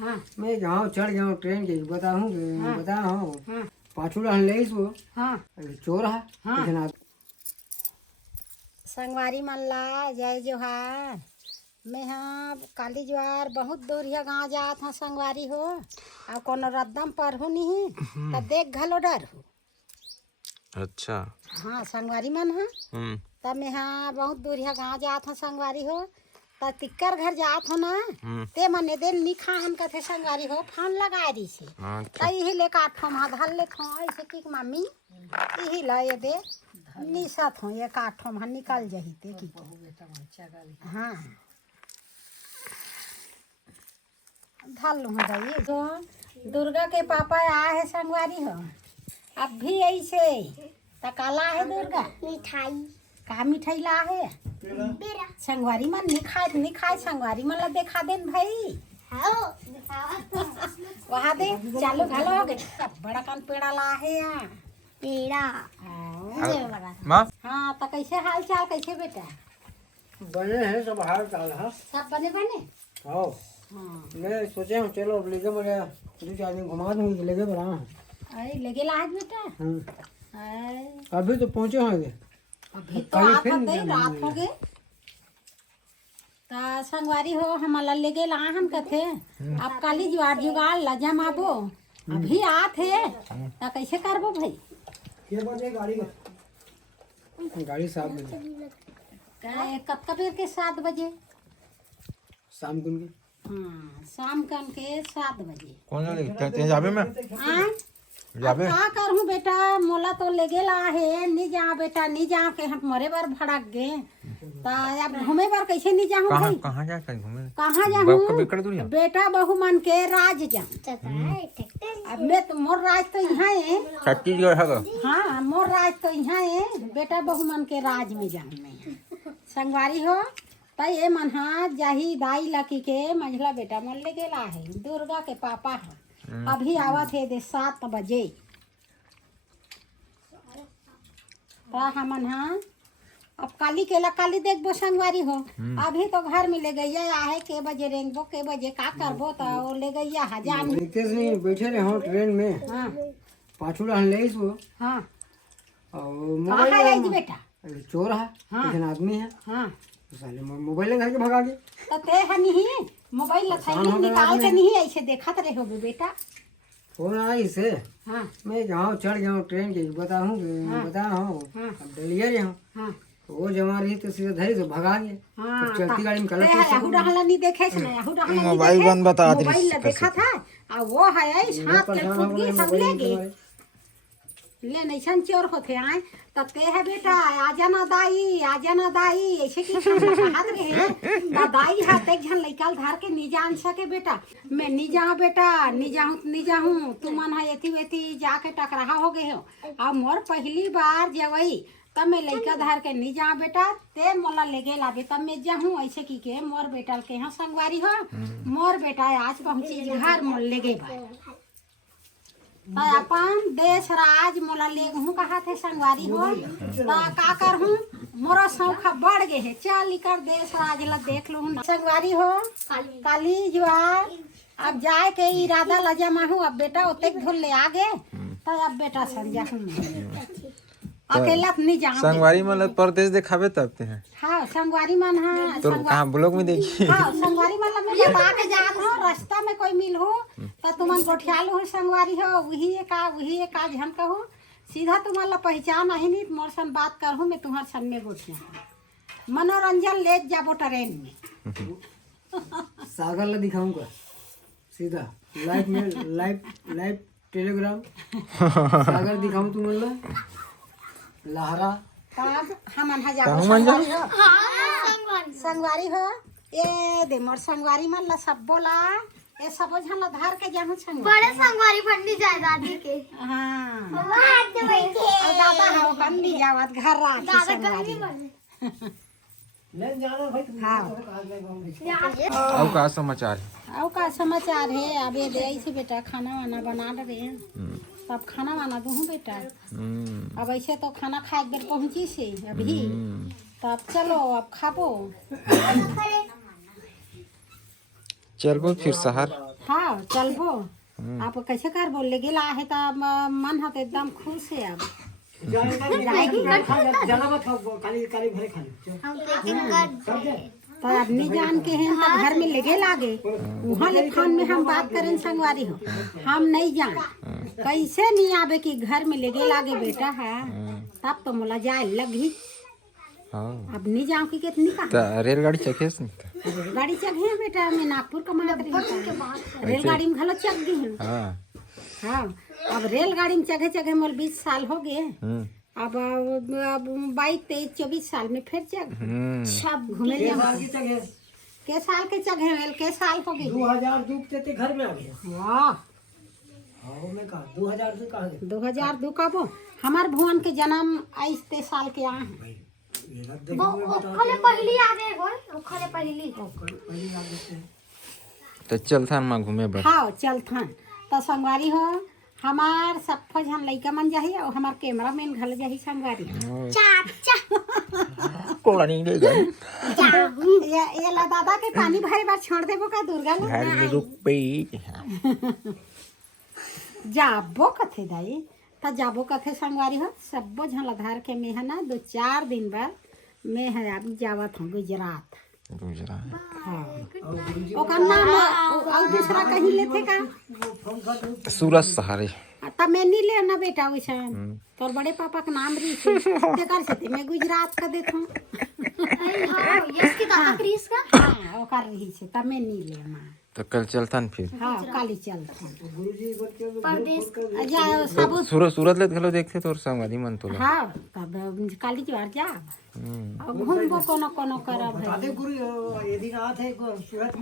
हाँ मैं जाऊँ चढ़ जाऊँ ट्रेन के बताऊँ बता हूँ हाँ पाछू रहन ले इसको हाँ चोर है हाँ। इतना संगवारी मल्ला जय जोहार। मैं हाँ काली ज्वार बहुत दूरिया गाँव जात हूँ संगवारी हो और कोनो रद्दम पर हूँ नहीं तब देख घलो डर हो। अच्छा। हाँ संगवारी मन हाँ हम्म। तब मैं हाँ बहुत दूरिया गाँव जात हूँ संगवारी हो तब तिक्कर घर जात हो ना ते मने दिन निखा हम कथे संगवारी हो फोन लगा दी से अच्छा। तई ही ले काठो मा धल ले खो ऐसे की मम्मी यही ला ये दे निसत हो ये काठो मा निकल जही ते की हाँ धल लूँ जाइए तो दुर्गा के पापा आए है संगवारी हो अब भी ऐसे तकाला है दुर्गा मिठाई का मिठाई ला है संगवारी मन नहीं खाए संगवारी मन ला देखा देन भाई वहाँ दे चालू घालो हो गए बड़ा कान पेड़ा ला है यहाँ पेड़ा माँ हाँ तो कैसे हाल चाल कैसे बेटा बने हैं सब हाल चाल है सब बने बने आओ हाँ मैं सोचे हूँ चलो अब लेके मुझे दो चार दिन घुमा दूँगी लेके बड़ा अरे लगे ला आज बेटा अरे अभी तो पहुँचे होंगे अभी तो आप रात हो गए ता संगवारी हो हमारा ले गए हम कथे अब काली ज्वार जुगाड़ लजम आबो अभी आत है ता कैसे करबो भाई ये बजे गाड़ी 7 बजे कब का पेड़ के 7 बजे शाम को हाँ शाम कन के 7 बजे कौन ले जाबे में हाँ जाबे का करूँ बेटा मोला तो ले गेला है नहीं जा बेटा नहीं जा के हम मरे बार भड़क गए ता अब घूमे बार कैसे नहीं जाऊँ भाई कहाँ जा कर घूमे कहाँ बेकड़ दूरिया जाऊँ बेटा बहू मन के राज जा अब मैं तो मोर राज तो यहाँ है छत्तीसगढ़ है हाँ मोर राज तो यहाँ है बेटा बहू मन के राज में जाऊँ मैं संगवारी हो तई ये मन हाँ जाही दाई लकी के मंझला बेटा मन ले गेला है दुर्गा के पापा है अभी आवत है दे 7 बजे ता हमन हाँ अब काली केला काली देखबो संगवारी हो अभी तो घर में ले गैया आहे के बजे रेंगबो के बजे का करबो तो वो ले गैया हजान रितेश नहीं बैठे रहे हो ट्रेन में हाँ पाछू रहन ले इसको हाँ और कहाँ है मोबाइल जी बेटा चोर है हाँ। इतना आदमी है हाँ तो साले मोबाइल घर के भगा के तो ते है नहीं मोबाइल लथाई निकाल के नहीं ऐसे देखत रहे हो बेटा फोन आई से हाँ मैं जाऊँ चढ़ जाऊँ ट्रेन के बताऊँ बता हूँ हाँ। अब डलिया जाऊँ हाँ वो जमा रही तो सीधा धरी तो भगा गए हाँ अब चलती गाड़ी में ते कलर याहू रहला नहीं देखे से ना याहू रहला नहीं मोबाइल देखे। बंद बता दी मोबाइल ला देखा था और वो है ऐस हाथ के फूट गई सब ले गए ले नैसन चोर होते आए तब ते है बेटा आजा ना दाई ऐसे की हाथ रहे ता दाई हाथ एक झन लइका धार के नहीं जान सके बेटा मैं नहीं जाऊँ बेटा नहीं जाऊँ तू मन है एती वेती जाके टकराहा हो गए हो और मोर पहली बार जवई तब मैं लइका धार के नहीं जाऊँ बेटा ते मोला ले गे लाबे तब मैं जाऊँ ऐसे की के मोर बेटा के यहाँ संगवारी हो मोर बेटा आज पहुँची घर मोल ले गए भाई तो अपन देश राज मोला ले हूँ कहा थे संगवारी हो तो का कर हूँ मोरा शौक बढ़ गए है चल कर देश राज ला देख लूँ संगवारी हो काली ज्वार अब जाए के इरादा लजमा हूँ अब बेटा उतक धुल ले आगे तो अब बेटा संजा हूँ अकेला नहीं जाऊँ संगवारी मतलब परदेश दिखावे तब ते हैं हाँ संगवारी मन हाँ तो कहाँ ब्लॉग में देखी हाँ संगवारी मतलब मैं बता के जात हो रास्ता में कोई मिल हो तो तुमन गोठियाल हो संगवारी हो वही एक झन कहो सीधा तुम्हारा पहचान ही नहीं मोर सन बात करहूँ मैं तुम्हारे सन में गोठिया मनोरंजन ले जाबो ट्रेन में सागर ला दिखाऊंगा सीधा लाइव में लाइव टेलीग्राम सागर दिखाऊं तुम ला लहरा तब हमन हा जाबो संगवारी हो संगवारी हो ये दे मोर संगवारी मन ला सब बोला ये सब झन ला धार के जाहू संगवारी बड़े संगवारी फंडी जाए दादी के हाँ हाथ में बैठे और दादा हो बंदी जावत घर राखी संगवारी ले जाना भाई हाँ और का समाचार है और का समाचार है अब ये दे ऐसे बेटा खाना वाना बना रहे हैं तब खाना वाना दूँ बेटा अब ऐसे तो खाना खाए बेर पहुँची से अभी तब चलो अब खाबो चलबो फिर शहर हाँ चलबो आप कैसे कर बोल ले गेला है तो मन हाथ एकदम खुश है अब ज्यादा मत खाओ काली काली भरे खा लो हम पेकिंग तो अपनी जान के हैं तो घर में लगे लागे वहाँ ले फोन में हम बात करें संगवारी हो हम नहीं जान कैसे नहीं आवे कि घर में लगे लागे बेटा है तब तो मोला जाए लगी हाँ अब नहीं जाऊँ कि कितनी तो कहा रेलगाड़ी चखेस नहीं रेलगाड़ी चढ़ है बेटा मैं नागपुर का मना करी रेलगाड़ी में घलो चढ़ गई हूँ हाँ हाँ अब रेलगाड़ी में चढ़े चढ़े मोल 20 साल हो गए अब 22-23-24 साल में फिर चढ़ सब घूमे के जाओ साल की जगह के साल के चढ़े वेल के साल हो गए 2002 ते घर में आ गए वाह हाँ मैं कहा 2002 कहा गए 2002 का वो हमार भुवन के जन्म 22 साल के आए हैं भाई ये रख वो देखो ओखले पहली आ गए बोल ओखले पहली पहली याद देते हैं तो चल था माँ घूमे बस हाँ चल था तो संगवारी हो हमार सब फजन लइका मन जाही और हमार कैमरा मैन घल जाही संगवारी चाचा कोड़ा नहीं देगा ये ला दादा के पानी भरे बार छोड़ देबो का दुर्गा ला घर में रुक गई जाबो कथे दाई त जाबो कथे संगवारी हो सबो झलधार के में है ना 2-4 दिन बाद मैं है अभी जावत हूँ गुजरात गुजरात हाँ ओकर नाम और दूसरा कहीं लेते का सूरज सहारे तब मैं नहीं लेना बेटा वैसा तोर बड़े पापा का नाम रही थी तेकर से मैं गुजरात का देता हूँ हां यस की दादा क्रिस का हाँ ओकर रही से तब मैं नहीं लेना तो कल चलता न फिर हाँ काली चलता गुरुजी बोल के परदेश जा सब सूरत ले घलो देखते तोर संगवारी मन तोला हाँ तब काली ज्वार जा घूमबो कोनो कोनो करब बता दे गुरु ये दिन आते सूरत में